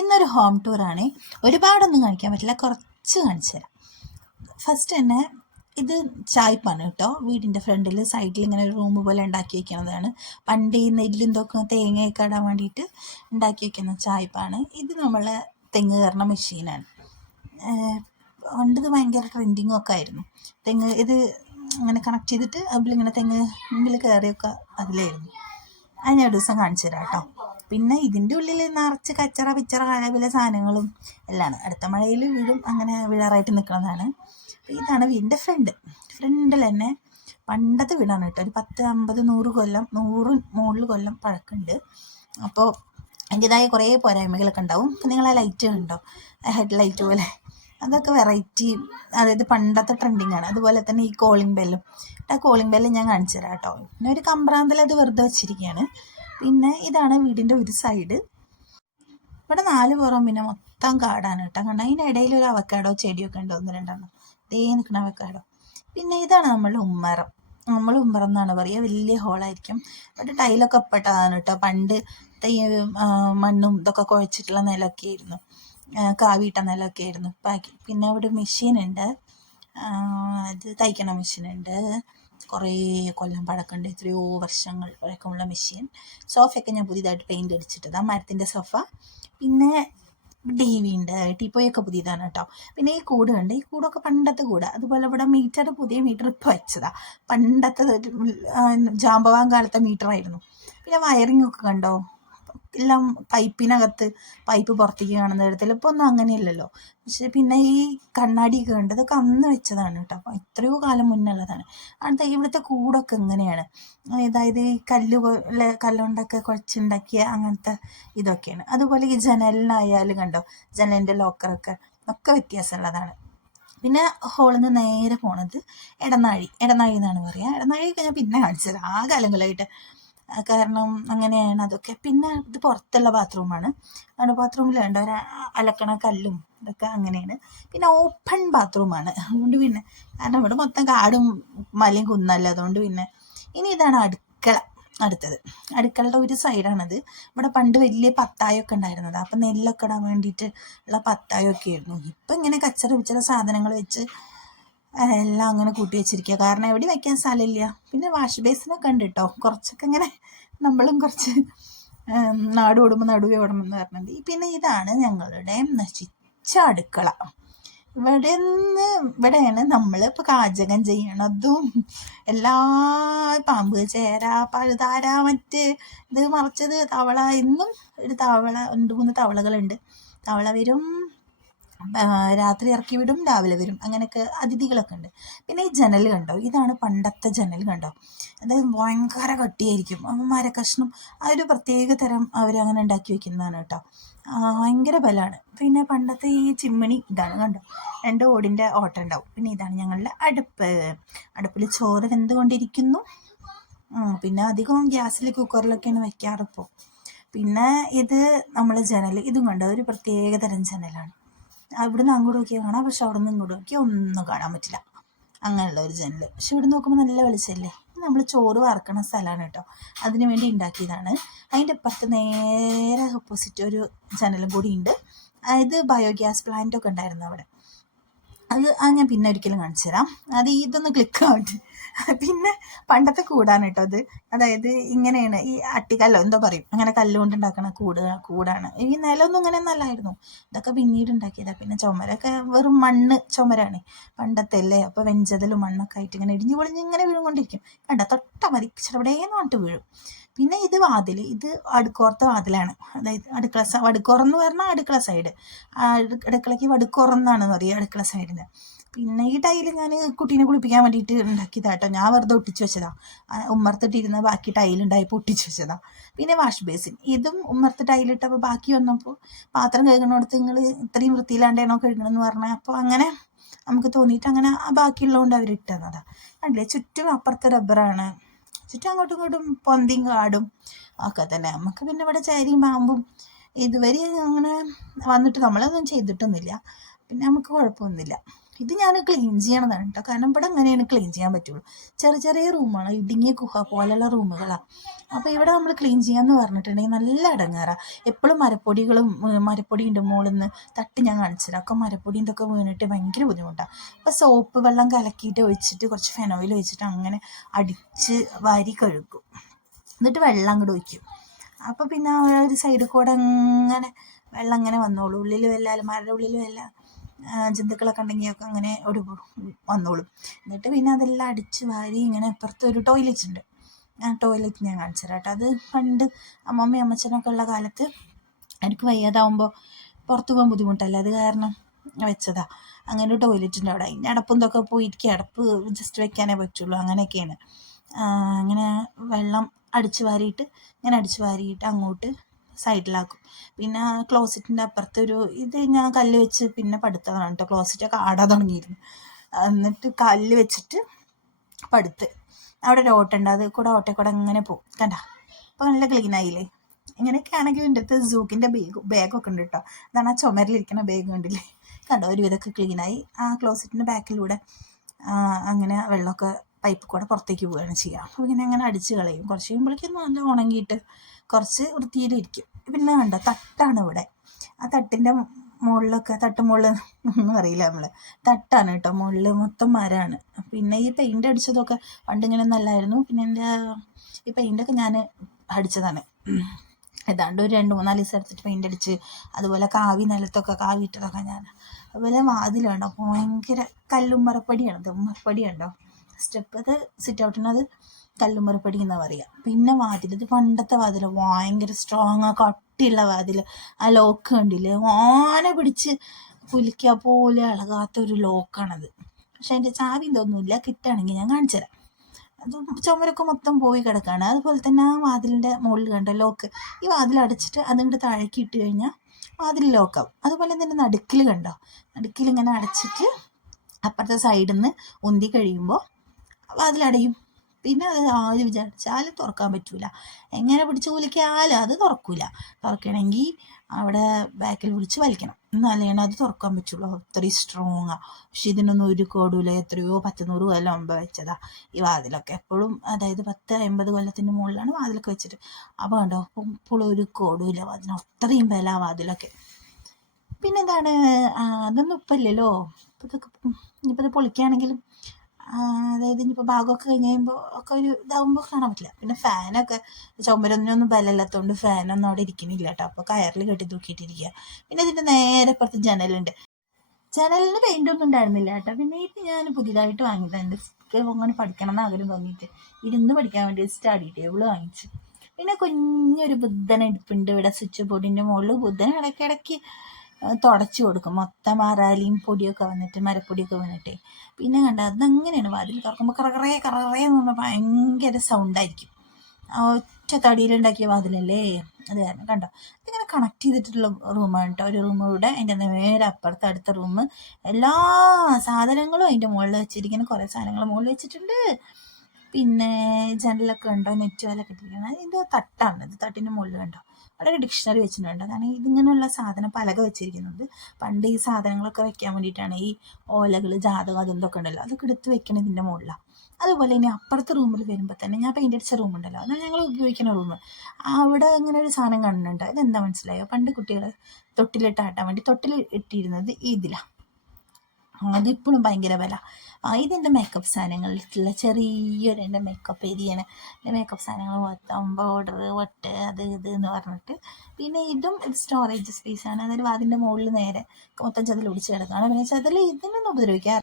ഇന്നൊരു ഹോം ടൂറാണ്. ഒരുപാടൊന്നും കാണിക്കാൻ പറ്റില്ല, കുറച്ച് കാണിച്ചു തരാം. ഫസ്റ്റ് തന്നെ ഇത് ചായ്പാണ് കേട്ടോ. വീടിൻ്റെ ഫ്രണ്ടിൽ സൈഡിൽ ഇങ്ങനെ ഒരു റൂം പോലെ ഉണ്ടാക്കി വയ്ക്കുന്നതാണ്. പണ്ട് ഈ നെല്ലും തൊക്കെ തേങ്ങയൊക്കെ ഇടാൻ വേണ്ടിയിട്ട് ഉണ്ടാക്കി വയ്ക്കുന്ന ചായ്പാണ് ഇത്. നമ്മളെ തെങ്ങ് കയറുന്ന മെഷീനാണ്. പണ്ട് ഇത് ഭയങ്കര ട്രെൻഡിങ്ങും ഒക്കെ ആയിരുന്നു. തെങ്ങ് ഇത് ഇങ്ങനെ കണക്ട് ചെയ്തിട്ട് അതിലിങ്ങനെ തെങ്ങ് മുമ്പിൽ കയറിയൊക്കെ അതിലായിരുന്നു. അത് ഞാൻ ഒരു ദിവസം കാണിച്ചു തരാം കേട്ടോ. പിന്നെ ഇതിൻ്റെ ഉള്ളിൽ നിറച്ച് കച്ചറ പിച്ചറ പല സാധനങ്ങളും എല്ലാം. അടുത്ത മഴയിൽ വീടും അങ്ങനെ വീഴാറായിട്ട് നിൽക്കുന്നതാണ്. ഇതാണ് വീടിൻ്റെ ഫ്രണ്ടിൽ തന്നെ പണ്ടത്തെ വീടാണ് കേട്ടോ. ഒരു 10, 50, 100 കൊല്ലം, 100 മുകളിൽ കൊല്ലം പഴക്കമുണ്ട്. അപ്പോൾ അതിൻ്റെതായ കുറേ പോരായ്മകളൊക്കെ ഉണ്ടാവും. ഇപ്പം നിങ്ങൾ ആ ലൈറ്റ് കണ്ടോ, ഹെഡ് ലൈറ്റ് പോലെ, അതൊക്കെ വെറൈറ്റി, അതായത് പണ്ടത്തെ ട്രെൻഡിങ് ആണ്. അതുപോലെ തന്നെ ഈ കോളിംഗ് ബെല്ലും, ആ കോളിംഗ് ബെല്ല് ഞാൻ കാണിച്ചു തരാം കേട്ടോ. പിന്നെ ഒരു കമ്പ്രാന്തൽ അത് വെറുതെ വെച്ചിരിക്കുകയാണ്. പിന്നെ ഇതാണ് വീടിൻ്റെ ഒരു സൈഡ്. ഇവിടെ 4 പുറം പിന്നെ മൊത്തം കാടാണ് കേട്ടോ. കണ്ട അതിനിടയിൽ ഒരു അവക്കാടോ ചെടിയൊക്കെ ഉണ്ട്, 1, 2 എണ്ണം ദേ നിൽക്കണ അവക്കാടോ. പിന്നെ ഇതാണ് നമ്മളുടെ ഉമ്മറം. നമ്മൾ ഉമ്മറം എന്നാണ് പറയുക. വലിയ ഹോളായിരിക്കും. ഇവിടെ ടൈലൊക്കെ ഇപ്പട്ടതാണ് കേട്ടോ. പണ്ട് മണ്ണും ഇതൊക്കെ കുഴച്ചിട്ടുള്ള നിലമൊക്കെ ആയിരുന്നു, കാവിയിട്ട നിലമൊക്കെ ആയിരുന്നു. പിന്നെ ഇവിടെ മെഷീനുണ്ട്, ഇത് തയ്ക്കണ മെഷീനുണ്ട്. കുറേ കൊല്ലം പഴക്കമുണ്ട്, എത്രയോ വർഷങ്ങൾ പഴക്കമുള്ള മെഷീൻ. സോഫയൊക്കെ ഞാൻ പുതിയതായിട്ട് പെയിൻ്റ് അടിച്ചിട്ടതാണ്, മരത്തിൻ്റെ സോഫ. പിന്നെ TV ഉണ്ട്, ടീപ്പോയൊക്കെ പുതിയതാണ് കേട്ടോ. പിന്നെ ഈ കൂട് ഉണ്ട്, ഈ കൂടൊക്കെ പണ്ടത്തെ കൂടാണ്. അതുപോലെ ഇവിടെ പുതിയ മീറ്റർ ഇപ്പോൾ വെച്ചതാണ്. പണ്ടത്തെ ജാമ്പവാൻ കാലത്തെ മീറ്ററായിരുന്നു. പിന്നെ വയറിംഗ് ഒക്കെ കണ്ടോ, എല്ലാം പൈപ്പിനകത്ത്, പൈപ്പ് പുറത്തേക്ക് കാണുന്ന തരത്തിൽ. ഇപ്പോൾ ഒന്നും അങ്ങനെയല്ലല്ലോ. പക്ഷെ പിന്നെ ഈ കണ്ണാടിയൊക്കെ ഉണ്ട്, ഇതൊക്കെ അന്ന് വെച്ചതാണ് കേട്ടോ. അപ്പോൾ എത്രയോ കാലം മുന്നുള്ളതാണ്. അടുത്ത ഇവിടുത്തെ കൂടൊക്കെ എങ്ങനെയാണ്, അതായത് ഈ കല്ലുകൊണ്ടൊക്കെ കുഴച്ചുണ്ടാക്കിയ അങ്ങനത്തെ ഇതൊക്കെയാണ്. അതുപോലെ ഈ ജനലിനായാലും കണ്ടോ, ജനലിൻ്റെ ലോക്കറൊക്കെ വ്യത്യാസമുള്ളതാണ്. പിന്നെ ഹോളിൽ നിന്ന് നേരെ പോണത് ഇടനാഴി എന്നാണ് പറയുക. ഇടനാഴിയൊക്കെ ഞാൻ പിന്നെ കാണിച്ചത് ആ കാലങ്ങളായിട്ട്, കാരണം അങ്ങനെയാണ് അതൊക്കെ. പിന്നെ ഇത് പുറത്തുള്ള ബാത്റൂമാണ്. ബാത്റൂമിൽ കണ്ടോ അലക്കണ കല്ലും ഇതൊക്കെ അങ്ങനെയാണ്. പിന്നെ ഓപ്പൺ ബാത്റൂമാണ്. അതുകൊണ്ട് പിന്നെ കാരണം ഇവിടെ മൊത്തം കാടും മലയും കുന്നല്ല, അതുകൊണ്ട് പിന്നെ. ഇനി ഇതാണ് അടുക്കള. അടുക്കളയുടെ ഒരു സൈഡാണത്. ഇവിടെ പണ്ട് വലിയ പത്തായൊക്കെ ഉണ്ടായിരുന്നത്. അപ്പം നെല്ലൊക്കെ ഇടാൻ വേണ്ടിയിട്ട് ഉള്ള പത്തായൊക്കെ ആയിരുന്നു. ഇപ്പം ഇങ്ങനെ കച്ചറ പിച്ചറ സാധനങ്ങൾ വെച്ച് എല്ലാം അങ്ങനെ കൂട്ടി വെച്ചിരിക്കുക, കാരണം എവിടെ വയ്ക്കാൻ സ്ഥലമില്ല. പിന്നെ വാഷ് ബേസിനൊക്കെ ഉണ്ട് കേട്ടോ. കുറച്ചൊക്കെ ഇങ്ങനെ നമ്മളും കുറച്ച് നാട് ഓടുമ്പോൾ നടുവേ ഓടണമെന്ന് പറഞ്ഞത്. പിന്നെ ഇതാണ് ഞങ്ങളുടെ നശിച്ച അടുക്കള. ഇവിടെയാണ് നമ്മളിപ്പോൾ പാചകം ചെയ്യണതും. എല്ലാ പാമ്പ്, ചേര, പഴുതാര, മറ്റ് ഇത് മറിച്ചത്, തവള. എന്നും ഒരു തവള, 2-3 തവളകളുണ്ട്. തവള വരും, രാത്രി ഇറക്കി വിടും, രാവിലെ വരും. അങ്ങനെയൊക്കെ അതിഥികളൊക്കെ ഉണ്ട്. പിന്നെ ഈ ജനൽ കണ്ടോ, ഇതാണ് പണ്ടത്തെ ജനൽ കണ്ടോ. അതായത് ഭയങ്കര കട്ടിയായിരിക്കും, മരക്കഷ്ണം. ആ ഒരു പ്രത്യേക തരം അവരങ്ങനെ ഉണ്ടാക്കി വെക്കുന്നതാണ് കേട്ടോ. ഭയങ്കര ബലമാണ്. പിന്നെ പണ്ടത്തെ ഈ ചിമ്മിണി ഇതാണ് കണ്ടോ, 2 ഓടിൻ്റെ ഓട്ട ഉണ്ടാവും. പിന്നെ ഇതാണ് ഞങ്ങളുടെ അടുപ്പിൽ ചോറ് വെന്തുകൊണ്ടിരിക്കുന്നു. പിന്നെ അധികം ഗ്യാസിൽ, കുക്കറിലൊക്കെയാണ് വെക്കാറിപ്പോൾ. പിന്നെ ഇത് നമ്മളെ ജനൽ, ഇതും കണ്ടോ, ഒരു പ്രത്യേക തരം ജനലാണ്. ഇവിടുന്ന് അങ്ങോട്ട് നോക്കിയാൽ കാണാം, പക്ഷെ അവിടെ നിന്ന് ഇങ്ങോട്ട് നോക്കിയാൽ ഒന്നും കാണാൻ പറ്റില്ല. അങ്ങനെയുള്ള ഒരു ജനൽ. പക്ഷെ ഇവിടെ നോക്കുമ്പോൾ നല്ല വെളിച്ചമല്ലേ. നമ്മൾ ചോറ് വറക്കണ സ്ഥലമാണ് കേട്ടോ, അതിന് വേണ്ടി ഉണ്ടാക്കിയതാണ്. അതിൻ്റെ അപ്പുറത്ത് നേരെ ഓപ്പോസിറ്റ് ഒരു ജനലും കൂടി ഉണ്ട്. ഇത് ബയോഗ്യാസ് പ്ലാന്റൊക്കെ ഉണ്ടായിരുന്നു അവിടെ. അത് ഞാൻ പിന്നെ ഒരിക്കലും കാണിച്ചു തരാം. അത് ഇതൊന്ന് ക്ലിക്ക് ആവട്ടെ. പിന്നെ പണ്ടത്തെ കൂടാണ് കേട്ടോ അത്. അതായത് ഇങ്ങനെയാണ്, ഈ അട്ടിക്കല്ലോ എന്തോ പറയും, അങ്ങനെ കല്ലുകൊണ്ട് ഉണ്ടാക്കണ കൂടാണ്. ഈ നിലമൊന്നും ഇങ്ങനെ നല്ലായിരുന്നു, ഇതൊക്കെ പിന്നീട് ഉണ്ടാക്കിയതാണ്. പിന്നെ ചുമരൊക്കെ വെറും മണ്ണ് ചുമരാണ് പണ്ടത്തെ അല്ലേ. അപ്പോൾ വെഞ്ചതലും മണ്ണൊക്കെ ആയിട്ട് ഇങ്ങനെ ഇടിഞ്ഞു പൊളിഞ്ഞ് ഇങ്ങനെ വീഴുകൊണ്ടിരിക്കും. കണ്ട തൊട്ട മതി, ചെറുവിടേന്ന് പറഞ്ഞിട്ട് വീഴും. പിന്നെ ഇത് വാതിൽ, ഇത് അടുക്കോർത്ത വാതിലാണ്. അതായത് വടുക്കോറെന്ന് പറഞ്ഞാൽ അടുക്കള സൈഡ്. അടുക്കളയ്ക്ക് വടുക്കോറെന്നാണ് പറയുക, അടുക്കള സൈഡിന്. പിന്നെ ഈ ടൈല് ഞാൻ കുട്ടീനെ കുളിപ്പിക്കാൻ വേണ്ടിയിട്ട് ഉണ്ടാക്കിയതാട്ടോ. ഞാൻ വെറുതെ ഒട്ടിച്ച് വെച്ചതാണ്. ഉമ്മർത്തിട്ടിരുന്ന ബാക്കി ടൈലുണ്ടായപ്പോൾ ഒട്ടിച്ച് വെച്ചതാണ്. പിന്നെ വാഷ് ബേസിൻ, ഇതും ഉമ്മർത്ത് ടൈലിട്ടപ്പോൾ ബാക്കി വന്നപ്പോൾ പാത്രം കഴുകുന്നിടത്ത് നിങ്ങൾ ഇത്രയും വൃത്തിയിലാണ്ടേണോ കഴുകണമെന്ന് പറഞ്ഞാൽ, അപ്പോൾ അങ്ങനെ നമുക്ക് തോന്നിയിട്ട് അങ്ങനെ ബാക്കിയുള്ളതുകൊണ്ട് അവർ ഇട്ടുതന്നതാണ്. കണ്ടില്ലേ, ചുറ്റും അപ്പുറത്തെ റബ്ബറാണ്, ചുറ്റും അങ്ങോട്ടും ഇങ്ങോട്ടും പൊന്തിയും കാടും ഒക്കെ തന്നെ. നമുക്ക് പിന്നെ ഇവിടെ ചേരിയും പാമ്പും ഇതുവരെ അങ്ങനെ വന്നിട്ട് നമ്മളൊന്നും ചെയ്തിട്ടൊന്നുമില്ല. പിന്നെ നമുക്ക് കുഴപ്പമൊന്നുമില്ല. ഇത് ഞാൻ ക്ലീൻ ചെയ്യണതാണ് കേട്ടോ, കാരണം ഇവിടെ അങ്ങനെയാണ് ക്ലീൻ ചെയ്യാൻ പറ്റുള്ളൂ. ചെറിയ ചെറിയ റൂമാണ്, ഇടുങ്ങിയ ഗുഹ പോലെയുള്ള റൂമുകളാണ്. അപ്പോൾ ഇവിടെ നമ്മൾ ക്ലീൻ ചെയ്യാന്ന് പറഞ്ഞിട്ടുണ്ടെങ്കിൽ നല്ല ഇടങ്ങാറാണ്. എപ്പോഴും മരപ്പൊടി ഉണ്ട് മുകളിൽ നിന്ന് തട്ട് ഞാൻ കാണിച്ചുതരാം. ഒക്കെ മരപ്പൊടി ഇതൊക്കെ വീണിട്ട് ഭയങ്കര ബുദ്ധിമുട്ടാണ്. അപ്പോൾ സോപ്പ് വെള്ളം കലക്കിയിട്ട് ഒഴിച്ചിട്ട് കുറച്ച് ഫെനോയിൽ ഒഴിച്ചിട്ട് അങ്ങനെ അടിച്ച് വാരി കഴുകും. എന്നിട്ട് വെള്ളം അങ്ങോട്ട് ഒഴിക്കും. അപ്പോൾ പിന്നെ ഒരു സൈഡിൽ കൂടെ അങ്ങനെ വെള്ളം അങ്ങനെ വന്നോളൂ. ഉള്ളിൽ വല്ല അലമാരയുടെ ഉള്ളിൽ വല്ല ജന്തുക്കളൊക്കെ ഉണ്ടെങ്കിൽ ഒക്കെ അങ്ങനെ ഒരു വന്നോളും. എന്നിട്ട് പിന്നെ അതെല്ലാം അടിച്ച് വാരി ഇങ്ങനെ അപ്പുറത്ത് ഒരു ടോയ്ലറ്റ് ഉണ്ട്. ആ ടോയ്ലറ്റ് ഞാൻ കാണിച്ചു തരാം കേട്ടോ. അത് പണ്ട് അമ്മമ്മയും അമ്മച്ചനൊക്കെ ഉള്ള കാലത്ത് എനിക്ക് വയ്യാതാവുമ്പോൾ പുറത്ത് പോകാൻ ബുദ്ധിമുട്ടല്ല, അത് കാരണം വെച്ചതാ. അങ്ങനെ ഒരു ടോയ്ലറ്റ് ഉണ്ട് അവിടെ. അതിൻ്റെ അടപ്പും ഇതൊക്കെ പോയിരിക്കും, അടപ്പ് ജസ്റ്റ് വെക്കാനേ പറ്റുള്ളൂ. അങ്ങനെയൊക്കെയാണ്. അങ്ങനെ വെള്ളം അടിച്ച് വാരിയിട്ട് അങ്ങോട്ട് സൈഡിലാക്കും. പിന്നെ ക്ലോസറ്റിൻ്റെ അപ്പുറത്തൊരു ഇത് ഞാൻ കല്ല് വെച്ച് പിന്നെ പടുത്തതാണ് കേട്ടോ. ക്ലോസറ്റൊക്കെ ആടാൻ തുടങ്ങിയിരുന്നു. എന്നിട്ട് കല്ല് വെച്ചിട്ട് പടുത്ത് അവിടെ ഒരു ഓട്ടുണ്ട്, അത് കൂടെ ഓട്ടയിൽ അങ്ങനെ പോകും. കണ്ട അപ്പോൾ നല്ല ക്ലീനായില്ലേ? ഇങ്ങനെയൊക്കെ ആണെങ്കിൽ എൻ്റെ അടുത്ത് സൂക്കിൻ്റെ ബാഗൊക്കെ ഉണ്ട് കേട്ടോ. അതാണ് ആ ചുമരിലിരിക്കുന്ന ബാഗ് കണ്ടില്ലേ? കണ്ടോ, ഒരുവിധമൊക്കെ ക്ലീനായി. ആ ക്ലോസറ്റിൻ്റെ ബാക്കിലൂടെ അങ്ങനെ വെള്ളമൊക്കെ പൈപ്പ് കൂടെ പുറത്തേക്ക് പോവുകയാണ് ചെയ്യുക. അപ്പോൾ ഇങ്ങനെ അങ്ങനെ അടിച്ച് കളയും. കുറച്ച് കഴിയുമ്പോഴേക്കും നല്ല ഉണങ്ങിയിട്ട് കുറച്ച് വൃത്തിയിലിരിക്കും. പിന്നെ കണ്ടോ, തട്ടാണ് ഇവിടെ. ആ തട്ടിൻ്റെ മുകളിലൊക്കെ മുകളിൽ ഒന്നും അറിയില്ല നമ്മൾ, തട്ടാണ് കേട്ടോ. മുകളിൽ മൊത്തം മരമാണ്. പിന്നെ ഈ പെയിൻ്റ് അടിച്ചതൊക്കെ പണ്ടിങ്ങനെ നല്ലതായിരുന്നു. പിന്നെ എൻ്റെ ഈ പെയിൻ്റൊക്കെ ഞാൻ അടിച്ചതാണ്. ഏതാണ്ട് ഒരു 2-3 ദിവസം എടുത്തിട്ട് പെയിൻ്റ് അടിച്ച്. അതുപോലെ നിലത്തൊക്കെ കാവിയിട്ടതൊക്കെ ഞാൻ. അതുപോലെ വാതിലുണ്ടോ, ഭയങ്കര കല്ലുമ്മറപ്പടിയാണത്. ഉമ്മറപ്പടിയുണ്ടോ സ്റ്റെപ്പ്, അത് സിറ്റ് ഔട്ടിനത് കല്ലുമ്മറപ്പടി എന്നാണ് പറയുക. പിന്നെ വാതിൽ, ഇത് പണ്ടത്തെ വാതിൽ, ഭയങ്കര സ്ട്രോങ് കട്ടിയുള്ള വാതിൽ. ആ ലോക്ക് കണ്ടില്ലേ, ആന പിടിച്ച് കുലിക്കുക പോലെ ഇളകാത്തൊരു ലോക്കാണത്. പക്ഷെ അതിൻ്റെ ചാവി ഇതൊന്നുമില്ല, കിട്ടുകയാണെങ്കിൽ ഞാൻ കാണിച്ചു തരാം. അത് ചുമരൊക്കെ മൊത്തം പോയി കിടക്കുകയാണ്. അതുപോലെ തന്നെ ആ വാതിലിൻ്റെ മുകളിൽ കണ്ട ലോക്ക്, ഈ വാതിൽ അടച്ചിട്ട് അതിങ്ങോട്ട് താഴേക്ക് ഇട്ട് കഴിഞ്ഞാൽ വാതിൽ ലോക്കാവും. അതുപോലെ തന്നെ നടുക്കിൽ കണ്ടോ, നടുക്കിലിങ്ങനെ അടച്ചിട്ട് അപ്പുറത്തെ സൈഡിൽ നിന്ന് ഉന്തി കഴിയുമ്പോൾ വാതിലടയും. പിന്നെ അത് ആര് വിചാരിച്ചാലും തുറക്കാൻ പറ്റൂല. എങ്ങനെ പിടിച്ച് കുലിക്കാലും അത് തുറക്കൂല. തുറക്കണമെങ്കിൽ അവിടെ ബാക്കിൽ പിടിച്ച് വലിക്കണം, എന്നാലാണ് അത് തുറക്കാൻ പറ്റുള്ളൂ. അത്രയും സ്ട്രോങ്ങാണ്. പക്ഷെ ഇതിനൊന്നും ഒരു കോടുമില്ല. എത്രയോ 10-100 കൊല്ലം മുമ്പ് വെച്ചതാ ഈ വാതിലൊക്കെ. എപ്പോഴും അതായത് 10-50 കൊല്ലത്തിൻ്റെ മുകളിലാണ് വാതിലൊക്കെ വെച്ചിട്ട്. അപ്പോൾ കണ്ടോ, ഇപ്പോഴും ഒരു കോടുമില്ല വാതിന്. അത്രയും വില വാതിലൊക്കെ. പിന്നെന്താണ്, അതൊന്നും ഇപ്പം ഇല്ലല്ലോ. ഇപ്പം ഇത് പൊളിക്കുകയാണെങ്കിലും അതായത് ഇനിയിപ്പോൾ ഭാഗമൊക്കെ കഴിഞ്ഞ് കഴിയുമ്പോൾ ഒക്കെ ഒരു ഇതാകുമ്പോൾ കാണാൻ പറ്റില്ല. പിന്നെ ഫാനൊക്കെ ചുമരൊന്നും ബലമില്ലാത്തതുകൊണ്ട് ഫാനൊന്നും അവിടെ ഇരിക്കുന്നില്ല കേട്ടോ. അപ്പോൾ കയറിൽ കെട്ടി തൂക്കിയിട്ടിരിക്കുക. പിന്നെ ഇതിൻ്റെ നേരെ പുറത്ത് ജനലുണ്ട്. ജനലിന് പെയിൻ്റ് ഒന്നും ഉണ്ടായിരുന്നില്ല കേട്ടോ. പിന്നെ ഇത് ഞാൻ പുതിയതായിട്ട് വാങ്ങിയതാണ്. അങ്ങനെ പഠിക്കണം എന്ന് ആഗ്രഹം തോന്നിയിട്ട് ഇരുന്ന് പഠിക്കാൻ വേണ്ടി സ്റ്റഡി ടേബിൾ വാങ്ങിച്ചു. പിന്നെ കുഞ്ഞൊരു ബുദ്ധൻ എടുപ്പുണ്ട് ഇവിടെ സ്വിച്ച് ബോർഡിൻ്റെ മുകളിൽ. ബുദ്ധൻ ഇടയ്ക്കിടയ്ക്ക് തുടച്ചു കൊടുക്കും, മൊത്തം മാറാലിയും പൊടിയൊക്കെ വന്നിട്ട്, മരപ്പൊടിയൊക്കെ വന്നിട്ട്. പിന്നെ കണ്ട അതങ്ങനെയാണ് വാതിൽ തുറക്കുമ്പോൾ കറകറേ എന്ന് പറഞ്ഞാൽ ഭയങ്കര സൗണ്ടായിരിക്കും. ഒറ്റ തടിയിലുണ്ടാക്കിയ വാതിലല്ലേ, അത് കാരണം. കണ്ടോ, ഇതിങ്ങനെ കണക്ട് ചെയ്തിട്ടുള്ള റൂമാണ് കേട്ടോ. ഒരു റൂം ഇവിടെ, അതിൻ്റെ നേരെ അപ്പുറത്ത് അടുത്ത റൂം. എല്ലാ സാധനങ്ങളും അതിൻ്റെ മുകളിൽ വെച്ചിരിക്കുന്ന കുറേ സാധനങ്ങൾ മുകളിൽ വെച്ചിട്ടുണ്ട്. പിന്നെ ജനലൊക്കെ ഉണ്ടോ, നെറ്റ് പോലൊക്കെ ഇട്ടിരിക്കുന്നത്. ഇത് തട്ടാണ്, ഇത് തട്ടിൻ്റെ മുകളിൽ കണ്ടോ അവിടെ ഒരു ഡിക്ഷണറി വെച്ചിട്ടുണ്ട്. കാരണം ഇതിങ്ങനെയുള്ള സാധനം പലക വെച്ചിരിക്കുന്നത് പണ്ട് ഈ സാധനങ്ങളൊക്കെ വെക്കാൻ വേണ്ടിയിട്ടാണ്. ഈ ഓലകൾ, ജാതകം, അതൊക്കെ ഉണ്ടല്ലോ, അതൊക്കെ എടുത്ത് വെക്കണം ഇതിൻ്റെ മുകളിലാണ്. അതുപോലെ ഇനി അപ്പുറത്തെ റൂമിൽ വരുമ്പോൾ തന്നെ ഞാൻ പെയിൻ്റ് അടിച്ച റൂമുണ്ടല്ലോ, അതാണ് ഞങ്ങൾ ഉപയോഗിക്കുന്ന റൂം. അവിടെ ഇങ്ങനെ ഒരു സാധനം കാണുന്നുണ്ട്. അതെന്താ മനസ്സിലായോ? പണ്ട് കുട്ടികൾ തൊട്ടിലിട്ട് ആട്ടാൻ വേണ്ടി തൊട്ടിൽ ഇട്ടിരുന്നത് ഇതിലാണ്. അതിപ്പോഴും ഭയങ്കര വില. ഇതെൻ്റെ മേക്കപ്പ് സാധനങ്ങളിലുള്ള ചെറിയൊരു എൻ്റെ മേക്കപ്പ് ഏരിയയാണ്. എൻ്റെ മേക്കപ്പ് സാധനങ്ങൾ മൊത്തം പൗഡർ, വട്ട്, അത് ഇത് എന്ന് പറഞ്ഞിട്ട്. പിന്നെ ഇതും സ്റ്റോറേജ് സ്പേസാണ്. അതായത് അതിൻ്റെ മുകളിൽ നേരെ മൊത്തം ചതിൽ പിടിച്ച് കിടക്കുകയാണ്. പിന്നെ ചതിൽ ഇതിനൊന്നും ഉപദ്രവിക്കുക